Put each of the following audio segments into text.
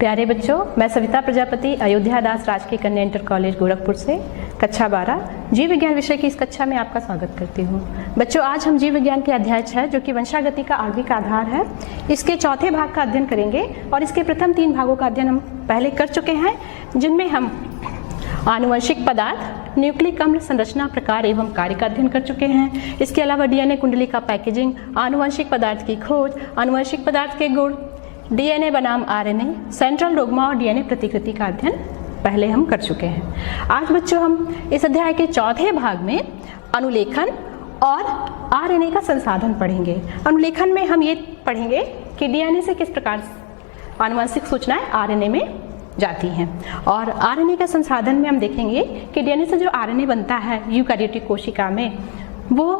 प्यारे बच्चों, मैं सविता प्रजापति अयोध्या दास राजकीय कन्या इंटर कॉलेज गोरखपुर से कक्षा 12 जीव विज्ञान विषय की इस कक्षा में आपका स्वागत करती हूँ। बच्चों, आज हम जीव विज्ञान के अध्याय 6 जो कि वंशागति का आणविक आधार है, इसके चौथे भाग का अध्ययन करेंगे। और इसके प्रथम 3 भागों का अध्ययन हम पहले कर चुके हैं, जिनमें हम आनुवंशिक पदार्थ, न्यूक्लिक अम्ल संरचना, प्रकार एवं कार्य का अध्ययन कर चुके हैं। इसके अलावा डीएनए कुंडली का पैकेजिंग, आनुवंशिक पदार्थ की खोज, आनुवंशिक पदार्थ के गुण, डीएनए बनाम आरएनए, सेंट्रल डोग्मा और डीएनए प्रतिकृति का अध्ययन पहले हम कर चुके हैं। आज बच्चों हम इस अध्याय के चौथे भाग में अनुलेखन और आरएनए का संसाधन पढ़ेंगे। अनुलेखन में हम ये पढ़ेंगे कि डीएनए से किस प्रकार आनुवंशिक सूचनाएं आरएनए में जाती हैं, और आरएनए का संसाधन में हम देखेंगे कि डीएनए से जो आरएनए बनता है यूकैरियोटिक कोशिका में, वो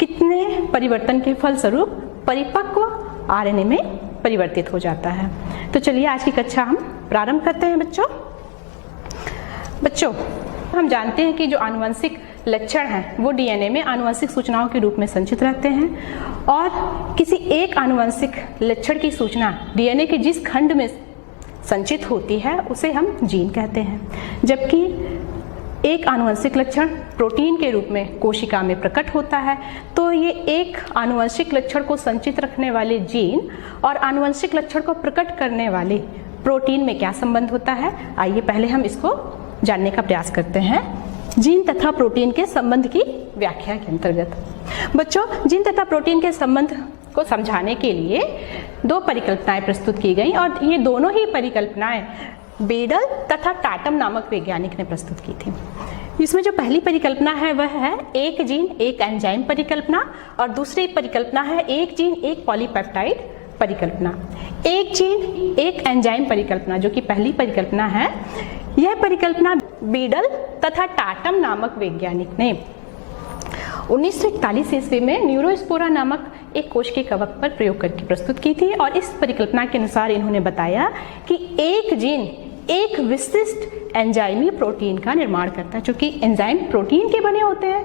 कितने परिवर्तन के फलस्वरूप परिपक्व आरएनए में परिवर्तित हो जाता है। तो चलिए आज की कक्षा हम प्रारंभ करते हैं। बच्चों हम जानते हैं कि जो आनुवंशिक लक्षण हैं वो डीएनए में आनुवंशिक सूचनाओं के रूप में संचित रहते हैं, और किसी एक आनुवंशिक लक्षण की सूचना डीएनए के जिस खंड में संचित होती है उसे हम जीन कहते हैं, जबकि एक आनुवंशिक लक्षण प्रोटीन के रूप में कोशिका में प्रकट होता है। तो ये एक आनुवंशिक लक्षण को संचित रखने वाले जीन और आनुवंशिक लक्षण को प्रकट करने वाले प्रोटीन में क्या संबंध होता है, आइए पहले हम इसको जानने का प्रयास करते हैं। जीन तथा प्रोटीन के संबंध की व्याख्या के अंतर्गत बच्चों, जीन तथा प्रोटीन के संबंध को समझाने के लिए 2 परिकल्पनाएं प्रस्तुत की गई, और ये दोनों ही परिकल्पनाएं बेडल तथा टाटम नामक वैज्ञानिक ने प्रस्तुत की थी। इसमें जो पहली परिकल्पना है वह है एक जीन एक एंजाइम परिकल्पना, और दूसरी परिकल्पना है एक जीन एक पॉलीपेप्टाइड परिकल्पना। एक जीन एक एंजाइम परिकल्पना जो कि पहली परिकल्पना है, यह परिकल्पना बीडल तथा टाटम नामक वैज्ञानिक ने 1941 ईस्वी में न्यूरोस्पोरा नामक एक कोश के कवक पर प्रयोग करके प्रस्तुत की थी। और इस परिकल्पना के अनुसार इन्होंने बताया कि एक जीन एक विशिष्ट एंजाइमी प्रोटीन का निर्माण करता है, क्योंकि एंजाइम प्रोटीन के बने होते हैं।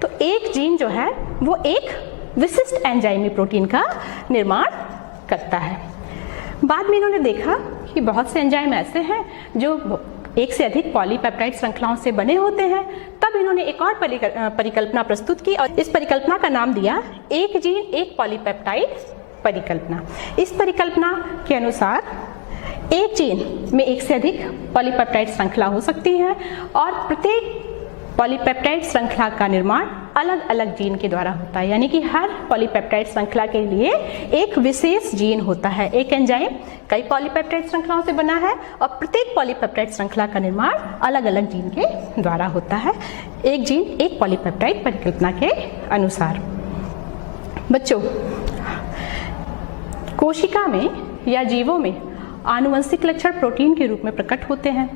तो एक जीन जो है वो एक विशिष्ट एंजाइमी प्रोटीन का निर्माण करता है। बाद में इन्होंने देखा कि बहुत से एंजाइम ऐसे हैं जो एक से अधिक पॉलीपेप्टाइड श्रृंखलाओं से बने होते हैं। तब इन्होंने एक और परिकल्पना प्रस्तुत की, और इस परिकल्पना का नाम दिया एक जीन एक पॉलीपेप्टाइड परिकल्पना। इस परिकल्पना के अनुसार एक जीन में एक से अधिक पॉलीपेप्टाइड श्रृंखला हो सकती है, और प्रत्येक पॉलीपेप्टाइड श्रृंखला का निर्माण अलग अलग जीन के द्वारा होता है, यानी कि हर पॉलीपेप्टाइड श्रृंखला के लिए एक विशेष जीन होता है। एक एंजाइम कई पॉलीपेप्टाइड श्रृंखलाओं से बना है, और प्रत्येक पॉलीपेप्टाइड श्रृंखला का निर्माण अलग अलग जीन के द्वारा होता है, एक जीन एक पॉलीपेप्टाइड परिकल्पना के अनुसार। बच्चों, कोशिका में या जीवों में आनुवंशिक लक्षण प्रोटीन के रूप में प्रकट होते हैं,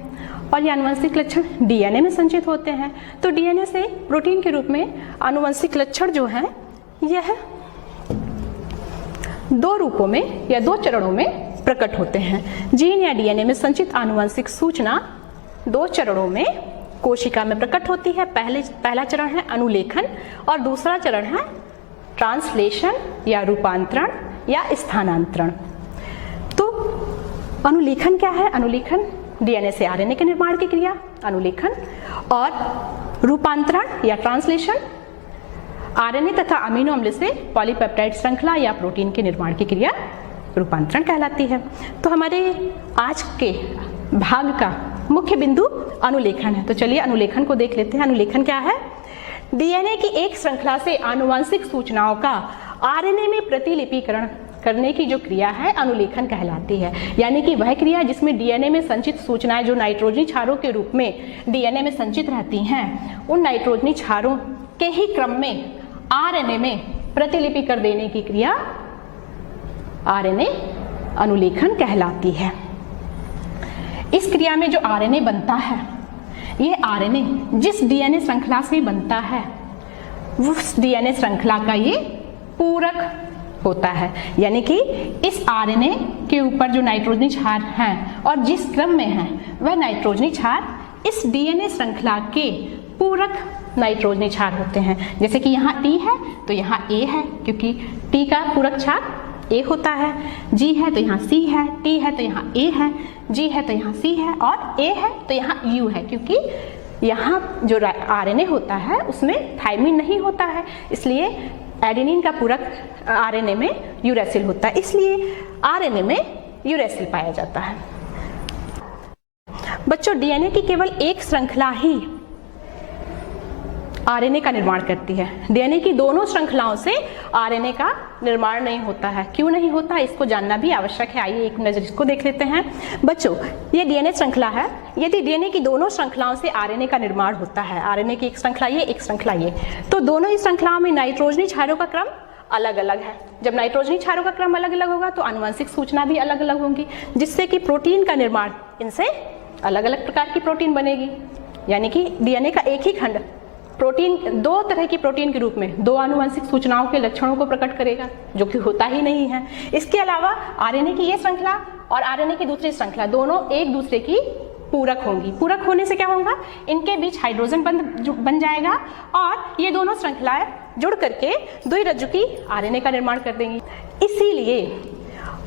और ये आनुवंशिक लक्षण डीएनए में संचित होते हैं। तो डीएनए से प्रोटीन के रूप में आनुवंशिक लक्षण जो हैं यह 2 रूपों में या 2 चरणों में प्रकट होते हैं। जीन या डीएनए में संचित आनुवंशिक सूचना 2 चरणों में कोशिका में प्रकट होती है। पहला चरण है अनुलेखन, और दूसरा चरण है ट्रांसलेशन या रूपांतरण या स्थानांतरण। तो अनुलेखन क्या है? अनुलेखन डीएनए से आरएनए के निर्माण की क्रिया अनुलेखन, और रूपांतरण या ट्रांसलेशन आरएनए तथा अमीनो अम्ल से पॉलीपेप्टाइड श्रृंखला या प्रोटीन के निर्माण की क्रिया रूपांतरण कहलाती है। तो हमारे आज के भाग का मुख्य बिंदु अनुलेखन है। तो चलिए अनुलेखन को देख लेते हैं। अनुलेखन क्या है? डीएनए की एक श्रृंखला से आनुवंशिक सूचनाओं का आरएनए में प्रतिलिपिकरण करने की जो क्रिया है अनुलेखन कहलाती है, यानी कि वह क्रिया जिसमें डीएनए में संचित सूचनाएं जो नाइट्रोजनी क्षारों के रूप में डीएनए में संचित रहती हैं, उन नाइट्रोजनी क्षारों के ही क्रम में आरएनए में प्रतिलिपि कर देने की क्रिया आरएनए अनुलेखन कहलाती है। इस क्रिया में जो आरएनए बनता है, ये आरएनए जिस डीएनए श्रृंखला से बनता है उस डीएनए श्रृंखला का ये पूरक होता है, यानी कि इस आरएनए के ऊपर जो नाइट्रोजनी क्षार हैं और जिस क्रम में हैं वह नाइट्रोजनी क्षार इस डीएनए श्रृंखला के पूरक नाइट्रोजनी क्षार होते हैं। जैसे कि यहाँ T है तो यहाँ A है, क्योंकि T का पूरक क्षार ए होता है, जी है तो यहाँ सी है, टी है तो यहाँ ए है, जी है तो यहाँ सी है और ए है तो यहाँ यू है, क्योंकि यहाँ जो आरएनए होता है उसमें थायमिन नहीं होता है, इसलिए एडेनिन का पूरक आरएनए में यूरेसिल होता है, इसलिए आरएनए में यूरेसिल पाया जाता है। बच्चों, डीएनए की केवल एक श्रृंखला ही आरएनए का निर्माण करती है। डीएनए की दोनों श्रृंखलाओं से आरएनए का निर्माण नहीं होता है। क्यों नहीं होता, इसको जानना भी आवश्यक है। आइए एक नजर इसको देख लेते हैं। बच्चों, ये डीएनए श्रृंखला है। यदि डीएनए की दोनों श्रृंखलाओं से आरएनए का निर्माण होता है, आरएनए की एक श्रृंखला ये, एक श्रृंखला ये, तो दोनों ही श्रृंखलाओं में नाइट्रोजनी क्षारों का क्रम अलग अलग है। जब नाइट्रोजनी क्षारों का क्रम अलग अलग होगा तो आनुवंशिक सूचना भी अलग अलग होंगी, जिससे कि प्रोटीन का निर्माण इनसे अलग अलग प्रकार की प्रोटीन बनेगी। यानी कि डीएनए का एक ही खंड प्रोटीन, दो तरह की प्रोटीन के रूप में दो आनुवंशिक सूचनाओं के लक्षणों को प्रकट करेगा, जो कि होता ही नहीं है। इसके अलावा आरएनए की ये श्रृंखला और आरएनए की दूसरी श्रृंखला दोनों एक दूसरे की पूरक होंगी। पूरक होने से क्या होगा, इनके बीच हाइड्रोजन बंध बन जाएगा और ये दोनों श्रृंखलाएं जुड़ करके द्विरज्जु की आरएनए का निर्माण कर देंगी। इसीलिए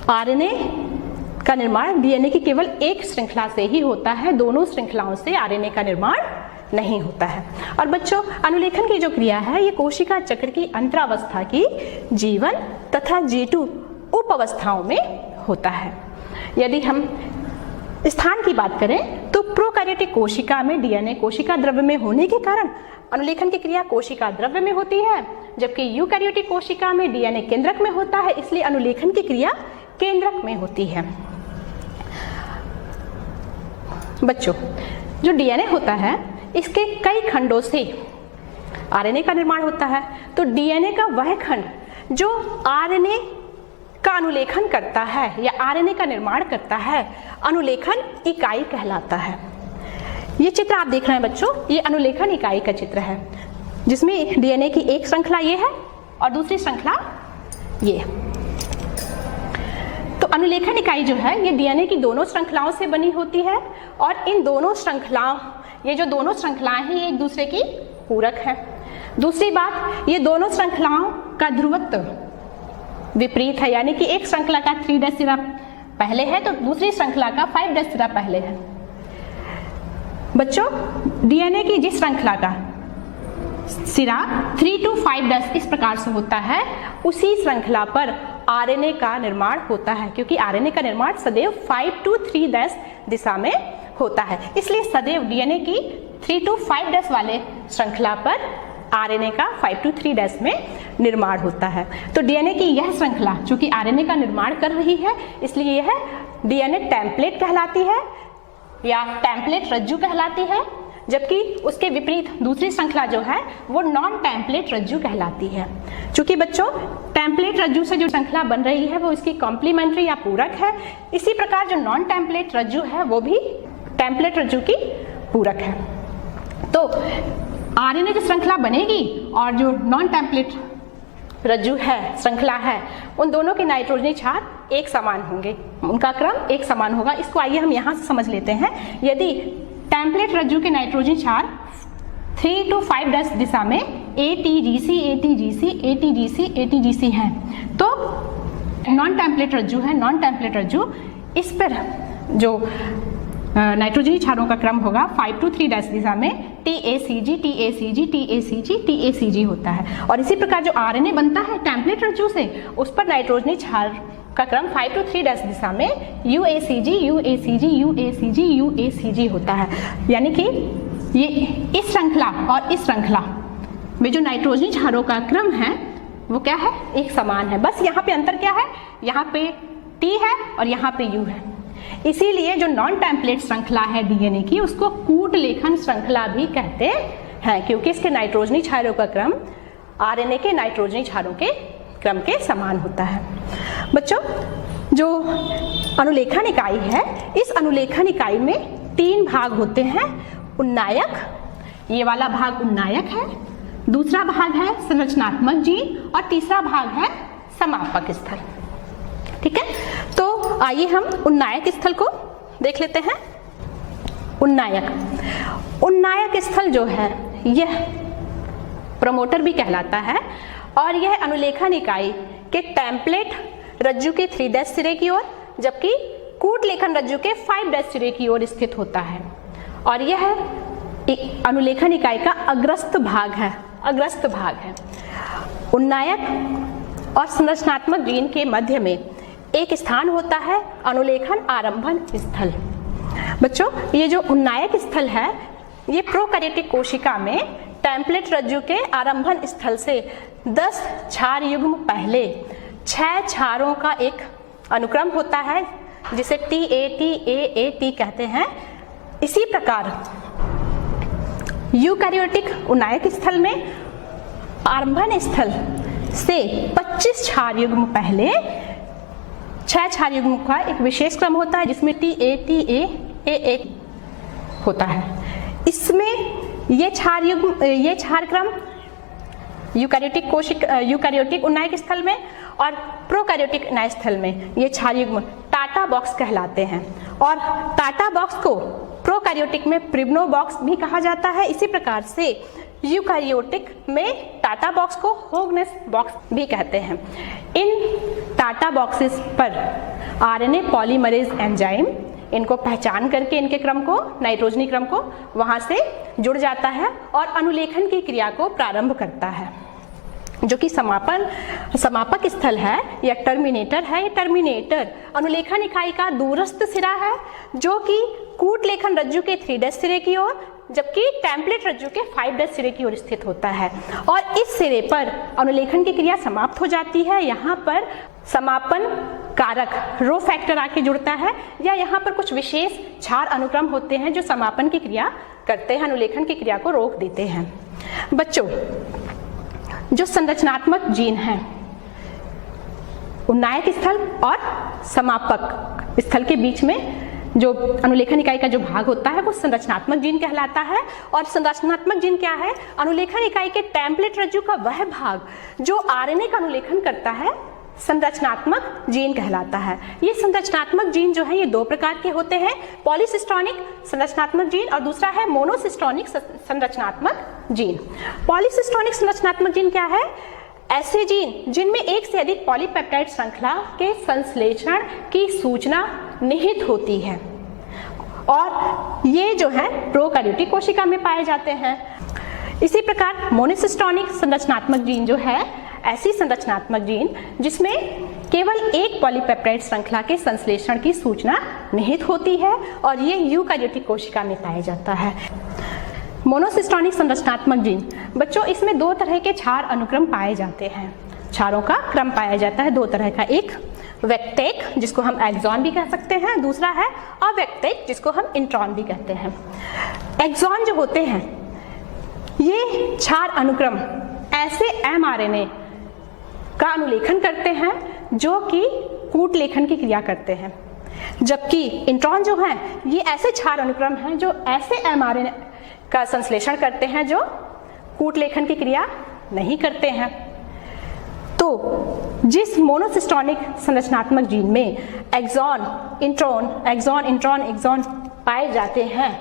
आरएनए का निर्माण डीएनए की केवल एक श्रृंखला से ही होता है, दोनों श्रृंखलाओं से आरएनए का निर्माण नहीं होता है। और बच्चों, अनुलेखन की जो क्रिया है ये कोशिका चक्र की अंतरावस्था की जीवन तथा G2 उप अवस्थाओं में होता है। यदि हम स्थान की बात करें तो प्रोकैरियोटिक कोशिका में डीएनए कोशिका द्रव्य में होने के कारण अनुलेखन की क्रिया कोशिका द्रव्य में होती है, जबकि यूकैरियोटिक कोशिका में डीएनए केंद्रक में होता है, इसलिए अनुलेखन की क्रिया केंद्रक में होती है। बच्चों, जो डीएनए होता है इसके कई खंडों से आरएनए का निर्माण होता है। तो डीएनए का वह खंड जो आरएनए का अनुलेखन करता है या आरएनए का निर्माण करता है, अनुलेखन इकाई कहलाता है। ये चित्र आप देख रहे हैं बच्चों, ये अनुलेखन इकाई का चित्र है, जिसमें डीएनए की एक श्रृंखला ये है और दूसरी श्रृंखला ये। तो अनुलेखन इकाई जो है ये डीएनए की दोनों श्रृंखलाओं से बनी होती है और इन दोनों श्रृंखलाओं, ये जो दोनों श्रृंखलाएं हैं ये एक दूसरे की पूरक है। दूसरी बात, ये दोनों श्रृंखलाओं का ध्रुवत्व विपरीत है, यानी कि एक श्रृंखला का 3' सिरा पहले है तो दूसरी श्रृंखला का 5' सिरा पहले है। बच्चों, डीएनए की जिस श्रृंखला का सिरा 3 to 5' इस प्रकार से होता है, उसी श्रृंखला पर आरएनए का निर्माण होता है, क्योंकि आरएनए का निर्माण सदैव 5 to 3' दिशा में होता है। इसलिए सदैव डीएनए की 3 to 5' वाले श्रृंखला पर आरएनए का 5 to 3' में निर्माण होता है। तो डीएनए की यह श्रृंखला जो कि आरएनए का निर्माण कर रही है, इसलिए यह डीएनए टेम्पलेट कहलाती है या टेम्पलेट रज्जु कहलाती है, जबकि उसके विपरीत दूसरी श्रृंखला जो है वो नॉन टेम्पलेट रज्जु कहलाती है। चूंकि बच्चों टेम्पलेट रज्जु से जो श्रृंखला बन रही है वो इसकी कॉम्प्लीमेंट्री या पूरक है, इसी प्रकार जो नॉन टेम्पलेट रज्जु है वो भी टेम्पलेट रज्जु की पूरक है। तो आरएनए जो श्रृंखला बनेगी और जो नॉन टेम्पलेट रज्जु है, श्रृंखला है, उन दोनों के नाइट्रोजनी क्षार एक समान होंगे, उनका क्रम एक समान होगा। इसको आइए हम यहाँ से समझ लेते हैं। यदि टेम्पलेट रज्जु के नाइट्रोजनी क्षार 3 to 5' दिशा में ATGC ATGC ATGC ATGC है, तो नॉन टेम्पलेट रज्जु है, नॉन टेम्पलेट रज्जु, इस पर जो नाइट्रोजनी क्षारों का क्रम होगा 5 to 3' दिशा में TACG TACG TACG TACG होता है। और इसी प्रकार जो आरएनए बनता है टेम्पलेट रज्जु से, उस पर नाइट्रोजनी क्षार का क्रम 5 to 3' दिशा में UACG UACG UACG UACG होता है। यानी कि ये इस श्रृंखला और इस श्रृंखला में जो नाइट्रोजनी क्षारों का क्रम है वो क्या है, एक समान है। बस यहाँ पे अंतर क्या है, यहाँ पे T है और यहाँ पे U है। इसीलिए जो नॉन टेम्पलेट श्रृंखला है डीएनए की, उसको कूट लेखन श्रृंखला भी कहते हैं, क्योंकि इसके नाइट्रोजनी क्षारों का क्रम आरएनए के नाइट्रोजनी क्षारों के क्रम के समान होता है। बच्चों, जो अनुलेखन इकाई है, इस अनुलेखन इकाई में 3 भाग होते हैं। उन्नायक, ये वाला भाग उन्नायक है, दूसरा भाग है संरचनात्मक जीन और तीसरा भाग है समापक स्थल। ठीक है, तो आइए हम उन्नायक स्थल को देख लेते हैं। उन्नायक स्थल जो है यह प्रमोटर भी कहलाता है और यह अनुलेखन इकाई के टेम्पलेट रज्जु के 3' सिरे की ओर, जबकि कूट लेखन रज्जु के 5' सिरे की ओर स्थित होता है। और यह अनुलेखन इकाई का अग्रस्त भाग है, अग्रस्त भाग है। उन्नायक और संरचनात्मक जीन के मध्य में एक स्थान होता है, अनुलेखन आरंभन स्थल। बच्चों, ये जो उन्नायक स्थल है, ये प्रोकैरियोटिक कोशिका में टेम्पलेट रज्जु के आरंभन स्थल से 10 क्षार युग्म पहले 6 क्षारों का एक अनुक्रम होता है, जिसे TAT कहते हैं। इसी प्रकार यूकैरियोटिक उन्नायक स्थल में आरंभन स्थल से 25 क्षार युग्म पहले 6 क्षार युग्म का एक विशेष क्रम होता है, जिसमें TATA होता है। इसमें ये क्षार क्रम यूकैरियोटिक उन्नायक स्थल में और प्रोकैरियोटिक उन्नायक स्थल में ये क्षार युग्म टाटा बॉक्स कहलाते हैं। और टाटा बॉक्स को प्रोकैरियोटिक में प्रिब्नो बॉक्स भी कहा जाता है। इसी प्रकार से यूकैरियोटिक में टाटा बॉक्स को होगनेस बॉक्स भी कहते हैं। इन टाटा बॉक्सेस पर आरएनए पॉलीमरेज एंजाइम इनको पहचान करके इनके क्रम को, नाइट्रोजनी क्रम को वहां से जुड़ जाता है और अनुलेखन की क्रिया को प्रारंभ करता है, जो कि समापक स्थल है या टर्मिनेटर है। ये टर्मिनेटर अनुलेखन इकाई का दूरस्थ सिरा है, जो कि कूट लेखन रज्जु के 3' सिरे की ओर, जबकि टेम्पलेट रज्जु के 5' सिरे की ओर स्थित होता है। और इस सिरे पर अनुलेखन की क्रिया समाप्त हो जाती है। यहाँ पर समापन कारक रो फैक्टर आके जुड़ता है, या यहाँ पर कुछ विशेष क्षार अनुक्रम होते हैं जो समापन की क्रिया करते हैं, अनुलेखन की क्रिया को रोक देते हैं। बच्चों, जो संरचनात्मक जीन हैं, उन्नायक स्थल और समापक स्थल के बीच में जो अनुलेखन इकाई का जो भाग होता है वो संरचनात्मक जीन कहलाता है। और संरचनात्मक जीन क्या है? अनुलेखन इकाई के टेम्पलेट रज्जु का वह भाग जो आरएनए का अनुलेखन करता है, संरचनात्मक जीन कहलाता है। ये संरचनात्मक जीन जो है ये 2 प्रकार के होते हैं, पॉलीसिस्टोनिक संरचनात्मक जीन और दूसरा है मोनोसिस्टोनिक संरचनात्मक जीन। पॉलीसिस्टोनिक संरचनात्मक जीन क्या है? ऐसे जीन जिनमें एक से अधिक पॉलीपेप्टाइड श्रृंखला के संश्लेषण की सूचना निहित होती है, और ये जो है प्रोकैरियोटिक कोशिका में पाए जाते हैं। इसी प्रकार मोनोसिस्टोनिक संरचनात्मक जीन जो है ऐसी संरचनात्मक जीन जिसमें केवल एक पॉलीपेप्टाइड श्रृंखला के संश्लेषण की सूचना निहित होती है, और ये यूकैरियोटिक कोशिका में पाया जाता है। मोनोसिस्टोनिक संरचनात्मक जीन, बच्चों, इसमें 2 तरह के क्षार अनुक्रम पाए जाते हैं। क्षारों का क्रम पाया जाता है 2 तरह का, एक व्यक्तैक जिसको हम एक्सॉन भी कह सकते हैं, दूसरा है अव्यक्तैक जिसको हम इंट्रॉन भी कहते हैं। एक्सॉन जो होते हैं ये क्षार अनुक्रम ऐसे एमआरएनए का अनुलेखन करते हैं जो कि कूट लेखन की क्रिया करते हैं, जबकि इंट्रॉन जो है ये ऐसे क्षार अनुक्रम हैं जो ऐसे एमआरएनए का संश्लेषण करते हैं जो कूट लेखन की क्रिया नहीं करते हैं। तो जिस मोनोसिस्टोनिक संरचनात्मक जीन में एक्सॉन, इंट्रॉन पाए जाते हैं,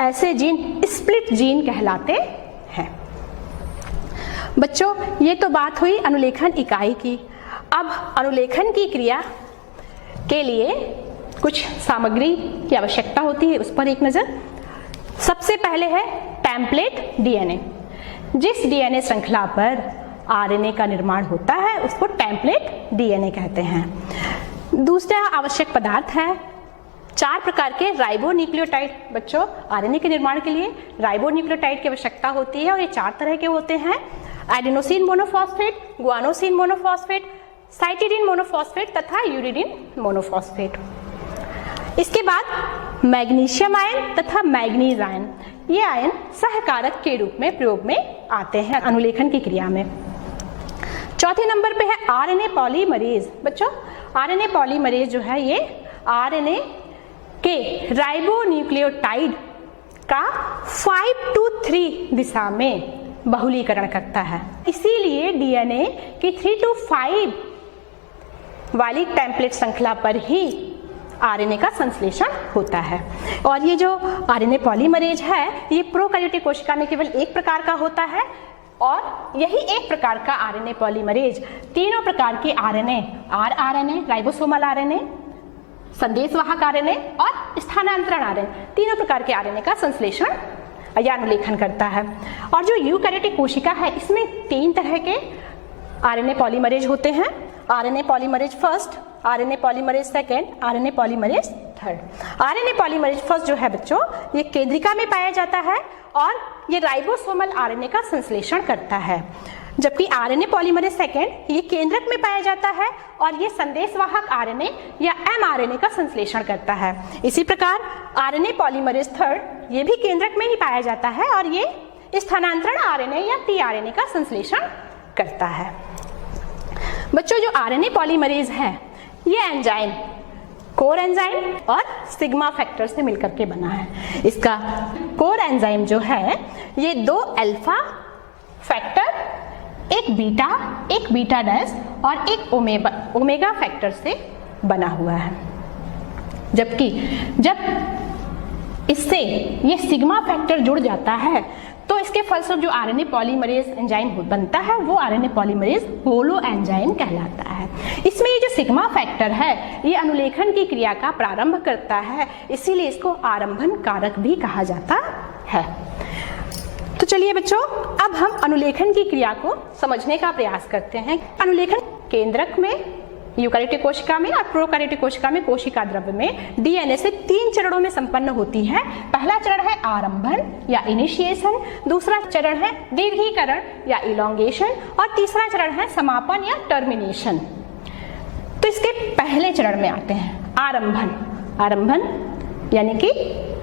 ऐसे जीन स्प्लिट जीन कहलाते हैं। बच्चों, ये तो बात हुई अनुलेखन इकाई की। अब अनुलेखन की क्रिया के लिए कुछ सामग्री की आवश्यकता होती है, उस पर एक नजर। सबसे पहले है टेम्पलेट डीएनए। जिस डीएनए श्रृंखला पर आरएनए का निर्माण होता है उसको टेम्पलेट डीएनए कहते हैं। दूसरा आवश्यक पदार्थ है 4 प्रकार के राइबोन्यूक्लियोटाइड। बच्चों, आरएनए के निर्माण के लिए राइबोन्यूक्लियोटाइड की आवश्यकता होती है, और ये 4 तरह के होते हैं: adenosine monophosphate, guanosine monophosphate, cytidine monophosphate तथा यूरिडीन मोनोफॉस्फेट। इसके बाद मैग्नीशियम आयन तथा मैग्नीज आयन, ये आयन सहकारक के रूप में प्रयोग में आते हैं अनुलेखन की क्रिया में। चौथे नंबर पे है आरएनए पॉलीमरेज। बच्चों, आरएनए पॉलीमरेज जो है ये आरएनए के राइबोन्यूक्लियोटाइड का 5 to 3 दिशा में बहुलीकरण करता है। इसीलिए डीएनए की 3 to 5 वाली टेम्पलेट श्रृंखला पर ही आरएनए का संश्लेषण होता है। और ये जो आरएनए पॉलीमरेज है ये प्रोकैरियोटिक कोशिका में केवल एक प्रकार का होता है, और यही एक प्रकार का आरएनए पॉलीमरेज तीनों प्रकार के आरएनए, आरआरएनए, राइबोसोमल आरएनए, संदेशवाहक आरएनए और स्थानांतरण आरएनए, तीनों प्रकार के आरएनए का संश्लेषण या अनुलेखन करता है। और जो यूकैरियोटिक कोशिका है इसमें 3 तरह के आरएनए पॉलीमरेज होते हैं, RNA polymerase first, RNA polymerase second, RNA polymerase third. RNA polymerase first जो है बच्चों, ये केंद्रिका में पाया जाता है और ये राइबोसोमल आरएनए का संश्लेषण करता है, जबकि आरएनए पॉलीमरेज सेकेंड ये केंद्रक में पाया जाता है और ये संदेशवाहक आरएनए या एमआरएनए का संश्लेषण करता है। इसी प्रकार आरएनए पॉलीमरेज थर्ड ये भी केंद्रक में ही पाया जाता है और ये स्थानांतरण आरएनए या टीआरएनए का संश्लेषण करता है। बच्चों जो आरएनए पॉलीमरेज है ये एंजाइम कोर एंजाइम और सिग्मा फैक्टर से मिलकर के बना है। इसका कोर एंजाइम जो है ये 2 अल्फा फैक्टर, एक बीटा डैश और एक ओमेगा फैक्टर से बना हुआ है, जबकि जब इससे ये सिग्मा फैक्टर जुड़ जाता है तो इसके फलस्वरूप जो आरएनए पॉलीमरेज एंजाइम बनता है वो आरएनए पॉलीमरेज होलो एंजाइम कहलाता है। इसमें ये जो सिग्मा फैक्टर है ये अनुलेखन की क्रिया का प्रारंभ करता है, इसीलिए इसको आरंभन कारक भी कहा जाता है। तो चलिए बच्चों अब हम अनुलेखन की क्रिया को समझने का प्रयास करते हैं। अनुलेखन केंद्रक में यूकैरियोटिक कोशिका में और प्रोकैरियोटिक कोशिका में कोशिका द्रव्य में डीएनए से 3 चरणों में संपन्न होती है। पहला चरण है आरंभन या इनिशिएशन, दूसरा चरण है दीर्घीकरण या इलोंगेशन और तीसरा चरण है समापन या टर्मिनेशन। तो इसके पहले चरण में आते हैं आरंभन यानी कि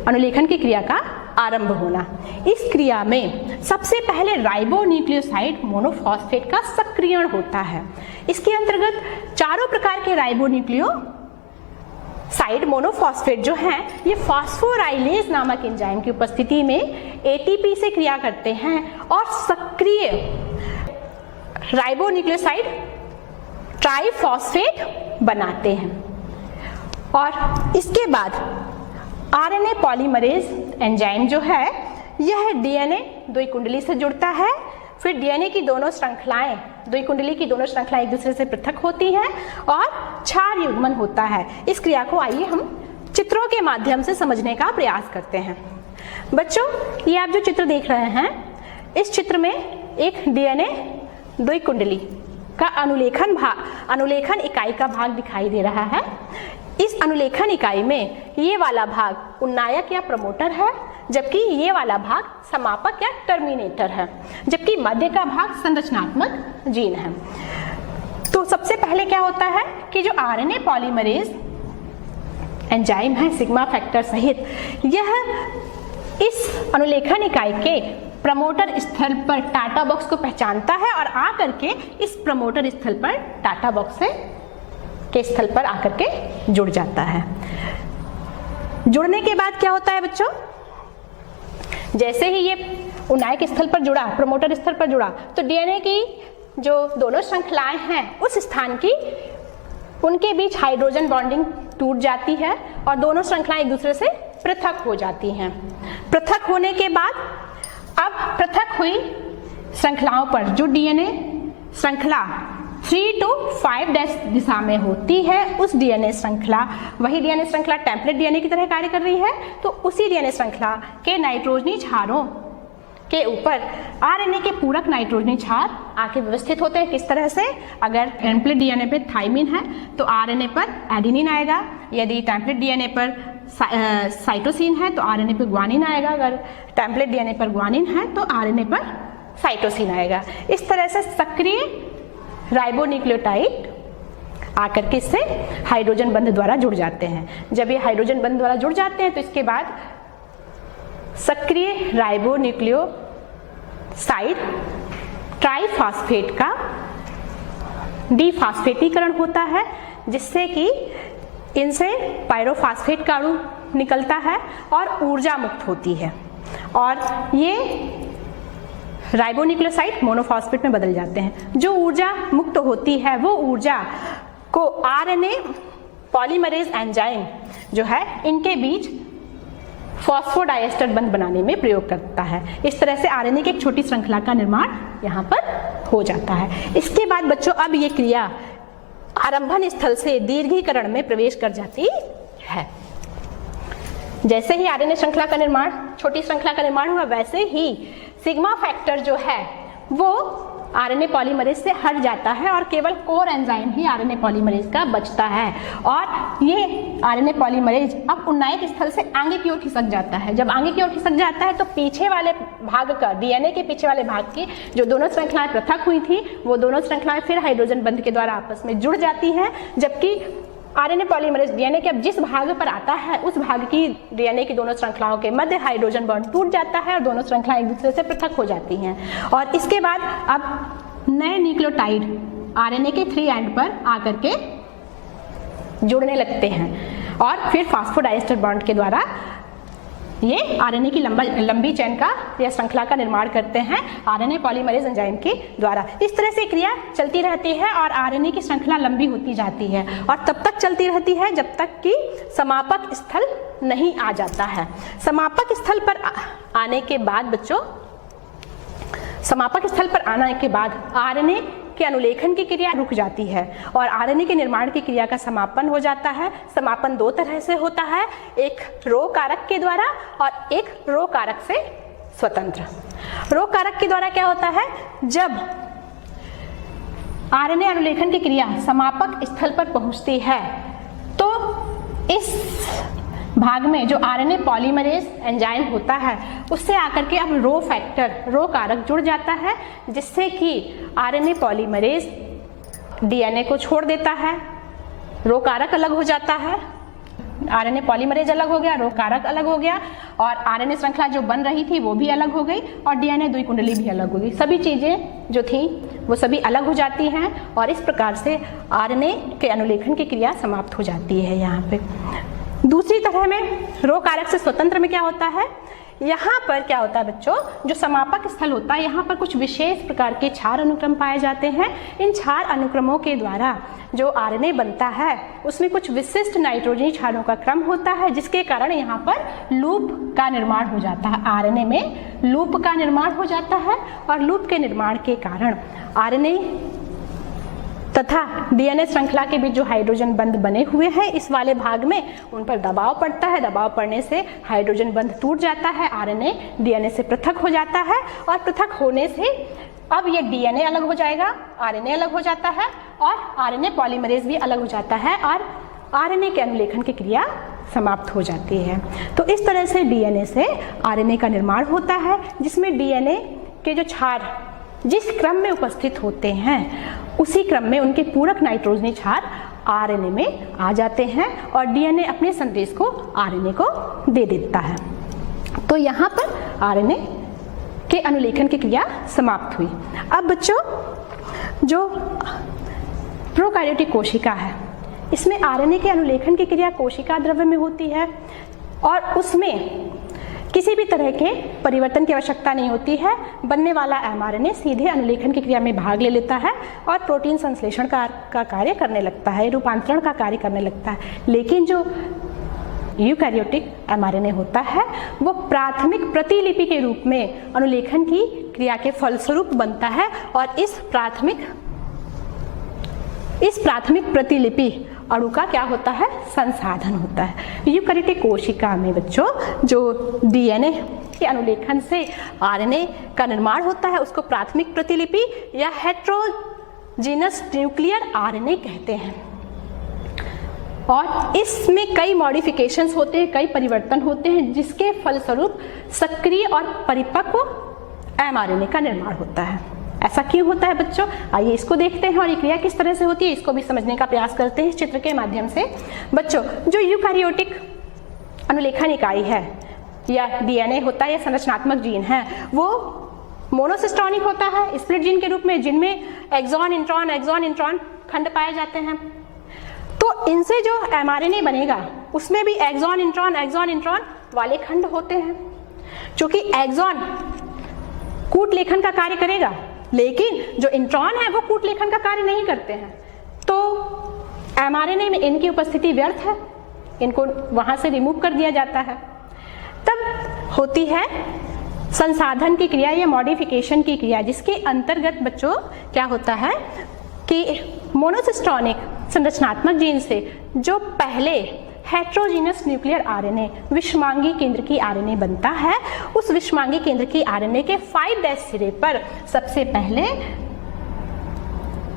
अनुलेखन की क्रिया का आरंभ होना। इस क्रिया में सबसे पहले राइबोन्यूक्लियोसाइड मोनोफॉस्फेट का सक्रियण होता है। इसके अंतर्गत चारों प्रकार के राइबोन्यूक्लियोसाइड मोनोफॉस्फेट जो हैं ये फॉस्फोराइलेज नामक एंजाइम की उपस्थिति में एटीपी से क्रिया करते हैं और सक्रिय राइबोन्यूक्लियोसाइड ट्राइफॉस्फेट बनाते हैं। और इसके बाद आरएनए पॉलीमरेज एंजाइम जो है यह डीएनए द्वि कुंडली से जुड़ता है, फिर डीएनए की दोनों श्रृंखलाएं द्वि कुंडली की दोनों श्रृंखलाएं एक दूसरे से पृथक होती हैं और क्षार युग्मन होता है। इस क्रिया को आइए हम चित्रों के माध्यम से समझने का प्रयास करते हैं। बच्चों ये आप जो चित्र देख रहे हैं इस चित्र में एक डीएनए द्वि कुंडली का अनुलेखन इकाई का भाग दिखाई दे रहा है। इस अनुलेखन इकाई में ये वाला भाग उन्नायक या प्रमोटर है, जबकि ये वाला भाग समापक या टर्मिनेटर है, जबकि मध्य का भाग संरचनात्मक जीन है। तो सबसे पहले क्या होता है कि जो आरएनए पॉलीमरेज एंजाइम है सिग्मा फैक्टर सहित, यह इस अनुलेखन इकाई के प्रमोटर स्थल पर टाटा बॉक्स को पहचानता है और आकर के इस प्रमोटर स्थल पर टाटा बॉक्स के स्थल पर आकर के जुड़ जाता है। जुड़ने के बाद क्या होता है बच्चों, जैसे ही ये उन्नायक स्थल पर जुड़ा, प्रमोटर स्थल पर जुड़ा, तो डीएनए की जो दोनों श्रृंखलाएं हैं उस स्थान की उनके बीच हाइड्रोजन बॉन्डिंग टूट जाती है और दोनों श्रृंखलाएं एक दूसरे से पृथक हो जाती हैं। पृथक होने के बाद अब पृथक हुई श्रृंखलाओं पर जो डीएनए श्रृंखला 3 to 5' दिशा में होती है, उस डीएनए श्रृंखला, वही डीएनए श्रृंखला टेम्पलेट डीएनए की तरह कार्य कर रही है, तो उसी डीएनए श्रृंखला के नाइट्रोजनी क्षारों के ऊपर आरएनए के पूरक नाइट्रोजनी क्षार आके व्यवस्थित होते हैं। किस तरह से, अगर टेम्पलेट डीएनए पे थाइमिन है तो आरएनए पर एडेनिन आएगा, यदि टेम्पलेट डीएनए पर साइटोसिन है तो आरएनए पर ग्वानिन आएगा, अगर टेम्पलेट डीएनए पर ग्वानिन है तो आरएनए पर साइटोसिन आएगा। इस तरह से सक्रिय राइबोन्यूक्लियोटाइड आकर के इससे हाइड्रोजन बंध द्वारा जुड़ जाते हैं। जब ये हाइड्रोजन बंध द्वारा जुड़ जाते हैं तो इसके बाद सक्रिय राइबोन्यूक्लियोसाइड ट्राइफॉस्फेट का डीफॉस्फेटीकरण होता है, जिससे कि इनसे पायरोफॉस्फेट का अणु निकलता है और ऊर्जा मुक्त होती है और ये राइबोन्यूक्लियोसाइड मोनोफॉस्फेट में बदल जाते हैं। जो ऊर्जा मुक्त होती है वो ऊर्जा को आरएनए पॉलीमरेज एंजाइम जो है इनके बीच फॉस्फोडाइएस्टर बंध बनाने में प्रयोग करता है। इस तरह से आरएनए की एक छोटी श्रृंखला का निर्माण यहाँ पर हो जाता है। इसके बाद बच्चों अब ये क्रिया आरंभन स्थल से दीर्घीकरण में प्रवेश कर जाती है। जैसे ही आरएनए श्रृंखला का निर्माण, छोटी श्रृंखला का निर्माण हुआ, वैसे ही सिग्मा फैक्टर जो है वो आरएनए पॉलीमरेज से हट जाता है और केवल कोर एंजाइम ही आरएनए पॉलीमरेज का बचता है। और ये आरएनए पॉलीमरेज अब उन्नायक स्थल से आगे की ओर खिसक जाता है। जब आगे की ओर खिसक जाता है तो पीछे वाले भाग का, डीएनए के पीछे वाले भाग की जो दोनों श्रृंखलाएं पृथक हुई थी, वो दोनों श्रृंखलाएं फिर हाइड्रोजन बंध के द्वारा आपस में जुड़ जाती हैं। जबकि आरएनए पॉलीमरेज डीएनए के अब जिस भाग पर आता है उस भाग की डीएनए की दोनों श्रृंखलाओं के मध्य हाइड्रोजन बॉन्ड टूट जाता है और दोनों श्रृंखलाएं एक दूसरे से पृथक हो जाती हैं। और इसके बाद अब नए न्यूक्लियोटाइड आरएनए के 3 एंड पर आकर के जुड़ने लगते हैं और फिर फॉस्फोडाइएस्टर बॉन्ड के द्वारा ये आरएनए की लंबी चेन का या श्रृंखला का निर्माण करते हैं आरएनए पॉलीमरेज एंजाइम के द्वारा। इस तरह से क्रिया चलती रहती है और आरएनए की श्रृंखला लंबी होती जाती है और तब तक चलती रहती है जब तक कि समापक स्थल नहीं आ जाता है। समापक स्थल पर आने के बाद बच्चों, समापक स्थल पर आने के बाद आरएनए के अनुलेखन की क्रिया रुक जाती है और आरएनए के निर्माण की क्रिया का समापन हो जाता है। समापन 2 तरह से होता है, एक रो कारक के द्वारा और एक रो कारक से स्वतंत्र। रो कारक के द्वारा क्या होता है, जब आरएनए अनुलेखन की क्रिया समापक स्थल पर पहुंचती है तो इस भाग में जो आरएनए पॉलीमरेज एंजाइम होता है उससे आकर के अब रो फैक्टर, रो कारक जुड़ जाता है, जिससे कि आरएनए पॉलीमरेज डीएनए को छोड़ देता है। रो कारक अलग हो जाता है, आरएनए पॉलीमरेज अलग हो गया, रो कारक अलग हो गया और आरएनए श्रृंखला जो बन रही थी वो भी अलग हो गई और डीएनए द्विकुंडली भी अलग हो गई। सभी चीजें जो थी वो सभी अलग हो जाती हैं और इस प्रकार से आरएनए के अनुलेखन की क्रिया समाप्त हो जाती है। यहाँ पे दूसरी तरह में रो कारक से स्वतंत्र में क्या होता है, यहाँ पर क्या होता है बच्चों, जो समापक स्थल होता है यहाँ पर कुछ विशेष प्रकार के क्षार अनुक्रम पाए जाते हैं। इन क्षार अनुक्रमों के द्वारा जो आरएनए बनता है उसमें कुछ विशिष्ट नाइट्रोजनी क्षारों का क्रम होता है, जिसके कारण यहाँ पर लूप का निर्माण हो जाता है। आरएनए में लूप का निर्माण हो जाता है और लूप के निर्माण के कारण आरएनए तथा डीएनए श्रृंखला के बीच जो हाइड्रोजन बंध बने हुए हैं इस वाले भाग में उन पर दबाव पड़ता है। दबाव पड़ने से हाइड्रोजन बंध टूट जाता है, आरएनए डीएनए से पृथक हो जाता है और पृथक होने से अब ये डीएनए अलग हो जाएगा, आरएनए अलग हो जाता है और आरएनए पॉलीमरेज भी अलग हो जाता है और आरएनए के अनुलेखन की क्रिया समाप्त हो जाती है। तो इस तरह से डीएनए से आरएनए का निर्माण होता है, जिसमें डीएनए के जो क्षार जिस क्रम में उपस्थित होते हैं उसी क्रम में उनके पूरक नाइट्रोजनी क्षार आरएनए में आ जाते हैं और डीएनए अपने संदेश को आरएनए को दे देता है। तो यहाँ पर आरएनए के अनुलेखन की क्रिया समाप्त हुई। अब बच्चों, जो प्रोकैरियोटिक कोशिका है इसमें आरएनए के अनुलेखन की क्रिया कोशिका द्रव्य में होती है और उसमें किसी भी तरह के परिवर्तन की आवश्यकता नहीं होती है। बनने वाला एमआरएनए सीधे अनुलेखन की क्रिया में भाग ले लेता है और प्रोटीन संश्लेषण का कार्य करने लगता है, रूपांतरण का कार्य करने लगता है। लेकिन जो यूकैरियोटिक एमआरएनए होता है वो प्राथमिक प्रतिलिपि के रूप में अनुलेखन की क्रिया के फलस्वरूप बनता है और इस प्राथमिक प्रतिलिपि अणु का क्या होता है, संसाधन होता है। यूकैरियोटिक कोशिका में बच्चों जो डीएनए के अनुलेखन से आरएनए का निर्माण होता है उसको प्राथमिक प्रतिलिपि या हेटेरोजीनस न्यूक्लियर आरएनए कहते हैं और इसमें कई मॉडिफिकेशंस होते हैं, कई परिवर्तन होते हैं, जिसके फलस्वरूप सक्रिय और परिपक्व एमआरएनए का निर्माण होता है। ऐसा क्यों होता है बच्चों, आइए इसको देखते हैं और ये क्रिया किस तरह से होती है इसको भी समझने का प्रयास करते हैं इस चित्र के माध्यम से। बच्चों, जो यूकैरियोटिक अनुलेखन इकाई है या डीएनए होता है या संरचनात्मक जीन है वो मोनोसिस्टोनिक होता है, स्प्लिट जीन के रूप में, जिनमें एक्सॉन इंट्रॉन खंड पाए जाते हैं। तो इनसे जो एमआरएनए बनेगा उसमें भी एक्सॉन इंट्रॉन वाले खंड होते हैं। क्योंकि एक्सॉन कूट लेखन का कार्य करेगा लेकिन जो इंट्रॉन है वो कूट लेखन का कार्य नहीं करते हैं, तो एमआरएनए में इनकी उपस्थिति व्यर्थ है, इनको वहां से रिमूव कर दिया जाता है। तब होती है संसाधन की क्रिया या मॉडिफिकेशन की क्रिया, जिसके अंतर्गत बच्चों क्या होता है कि मोनोसिस्टोनिक संरचनात्मक जीन से जो पहले हेट्रोजीनस न्यूक्लियर आरएनए विषमांगी केंद्र की आरएनए बनता है, उस विषमांगी केंद्र की आरएनए के 5' सिरे पर सबसे पहले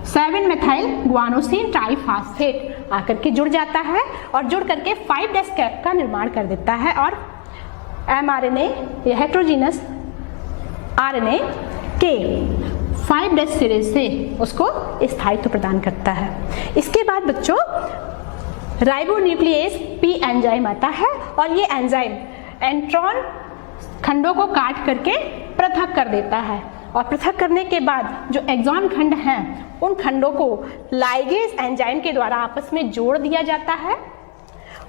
7-मेथाइल गुआनोसिन ट्राइफॉस्फेट आकर के जुड़ जाता है और जुड़ करके 5' कैप का निर्माण कर देता है और एमआरएनए या हेट्रोजीनस आरएनए के 5' सिरे से उसको स्थायित्व प्रदान करता है। इसके बाद बच्चों राइबोन्यूक्लियेज पी एंजाइम आता है और ये एंजाइम एंट्रॉन खंडों को काट करके पृथक कर देता है और पृथक करने के बाद जो एक्सॉन खंड हैं उन खंडों को लाइगेज एंजाइम के द्वारा आपस में जोड़ दिया जाता है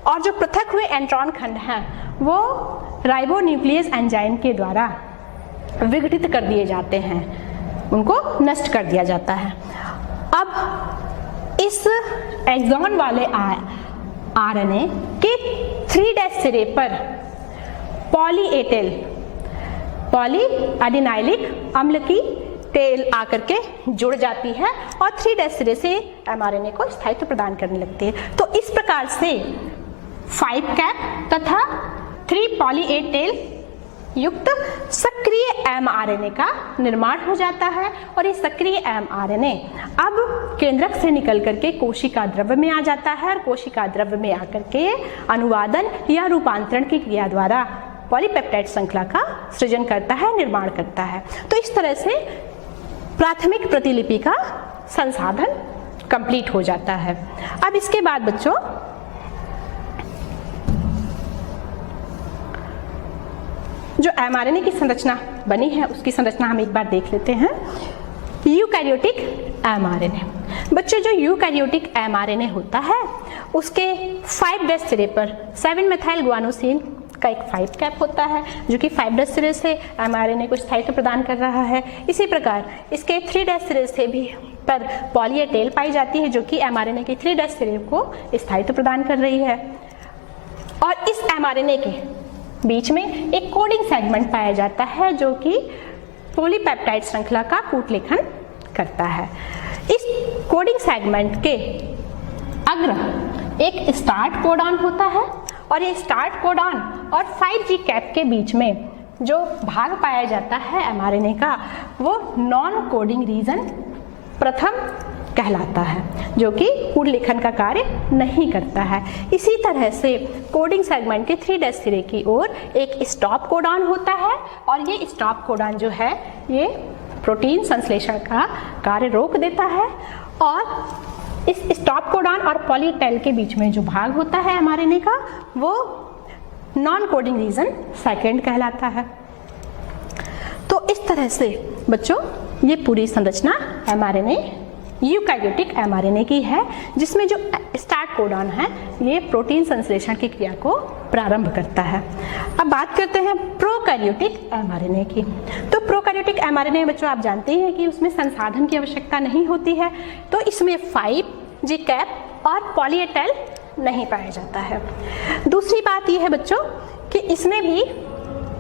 और जो पृथक हुए एंट्रॉन खंड हैं वो राइबोन्यूक्लियेज एंजाइम के द्वारा विघटित कर दिए जाते हैं, उनको नष्ट कर दिया जाता है। अब इस एक्सॉन वाले आरएनए के 3' सिरे पर पॉलीएडेनाइलिक अम्ल की टेल आकर के जुड़ जाती है और 3' सिरे से एमआरएनए को स्थायित्व प्रदान करने लगती है। तो इस प्रकार से 5 कैप तथा 3 पॉलीएटेल युक्त सक्रिय एमआरएनए का निर्माण हो जाता है और ये सक्रिय एमआरएनए अब केंद्रक से निकल करके कोशिका द्रव्य में आ जाता है और कोशिका द्रव्य में आकर के अनुवादन या रूपांतरण की क्रिया द्वारा पॉलीपेप्टाइड श्रृंखला का सृजन करता है, निर्माण करता है। तो इस तरह से प्राथमिक प्रतिलिपि का संसाधन कंप्लीट हो जाता है। अब इसके बाद बच्चों जो एमआरएनए की संरचना बनी है उसकी संरचना हम एक बार देख लेते हैं। Eukaryotic mRNA. बच्चों जो यूकैरियोटिक एमआरएनए होता है उसके 5' सिरे पर 7-मेथाइल गुआनोसिन का एक 5 कैप होता है जो कि 5' सिरे से एमआरएनए को स्थायित्व प्रदान कर रहा है। इसी प्रकार इसके 3' सिरे से भी पर पॉलीएटेल पाई जाती है जो कि एमआरएनए के 3' सिरे को स्थायित्व प्रदान कर रही है और इस एमआरएनए के बीच में एक कोडिंग सेगमेंट पाया जाता है जो कि पॉलीपेप्टाइड श्रृंखला का कूटलेखन करता है। इस कोडिंग सेगमेंट के अग्र एक स्टार्ट कोडॉन होता है और ये स्टार्ट कोडॉन और 5G कैप के बीच में जो भाग पाया जाता है एमआरएनए का वो नॉन कोडिंग रीजन प्रथम कहलाता है जो कि कूट लेखन का कार्य नहीं करता है। इसी तरह से कोडिंग सेगमेंट के 3' सिरे की ओर एक स्टॉप कोडॉन होता है और ये स्टॉप कोडॉन जो है ये प्रोटीन संश्लेषण का कार्य रोक देता है और इस स्टॉप कोडॉन और पॉलीटेल के बीच में जो भाग होता है एमआरएनए का वो नॉन कोडिंग रीजन सेकेंड कहलाता है। तो इस तरह से बच्चों ये पूरी संरचना एमआरएनए यूकैरियोटिक एमआरएनए की है जिसमें जो स्टार्ट कोडॉन है ये प्रोटीन संश्लेषण की क्रिया को प्रारंभ करता है। अब बात करते हैं प्रोकैरियोटिक एमआरएनए की। तो प्रोकैरियोटिक एमआरएनए बच्चों आप जानते हैं कि उसमें संसाधन की आवश्यकता नहीं होती है, तो इसमें 5G कैप और पॉलीएटेल नहीं पाया जाता है। दूसरी बात यह है बच्चों कि इसमें भी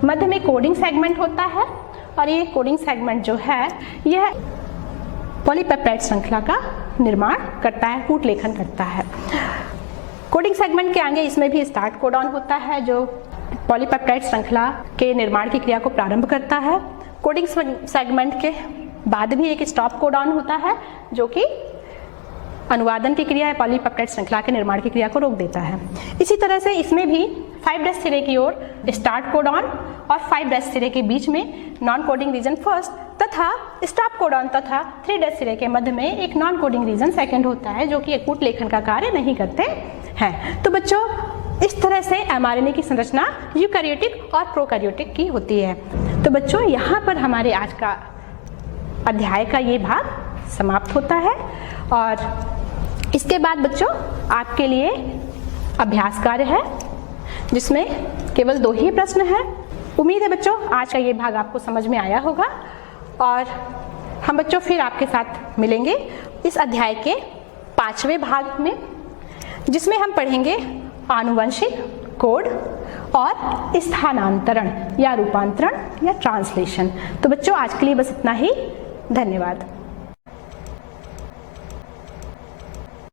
मध्य में कोडिंग सेगमेंट होता है और ये कोडिंग सेगमेंट जो है यह पॉलीपेप्टाइड श्रृंखला का निर्माण करता है, कूट लेखन करता है। कोडिंग सेगमेंट के आगे इसमें भी स्टार्ट कोडॉन होता है जो पॉलीपेप्टाइड श्रृंखला के निर्माण की क्रिया को प्रारंभ करता है। कोडिंग सेगमेंट के बाद भी एक स्टॉप कोडॉन होता है जो कि अनुवादन की क्रिया पॉलीपेप्टाइड श्रृंखला के निर्माण की क्रिया को रोक देता है। इसी तरह से इसमें भी 5' सिरे की ओर स्टार्ट कोडॉन और 5' सिरे के बीच में नॉन कोडिंग रीजन फर्स्ट तथा स्टॉप कोडॉन तथा 3' सिरे के मध्य में एक नॉन कोडिंग रीजन सेकंड होता है जो कि कूट लेखन का कार्य नहीं करते हैं। तो बच्चों इस तरह से एमआरएनए की संरचना यूकैरियोटिक और प्रोकैरियोटिक की होती है। तो बच्चों यहाँ पर हमारे आज का अध्याय का ये भाग समाप्त होता है और इसके बाद बच्चों आपके लिए अभ्यास कार्य है जिसमें केवल 2 ही प्रश्न हैं। उम्मीद है बच्चों आज का ये भाग आपको समझ में आया होगा और हम बच्चों फिर आपके साथ मिलेंगे इस अध्याय के 5वें भाग में जिसमें हम पढ़ेंगे आनुवंशिक कोड और स्थानांतरण या रूपांतरण या ट्रांसलेशन। तो बच्चों आज के लिए बस इतना ही। धन्यवाद।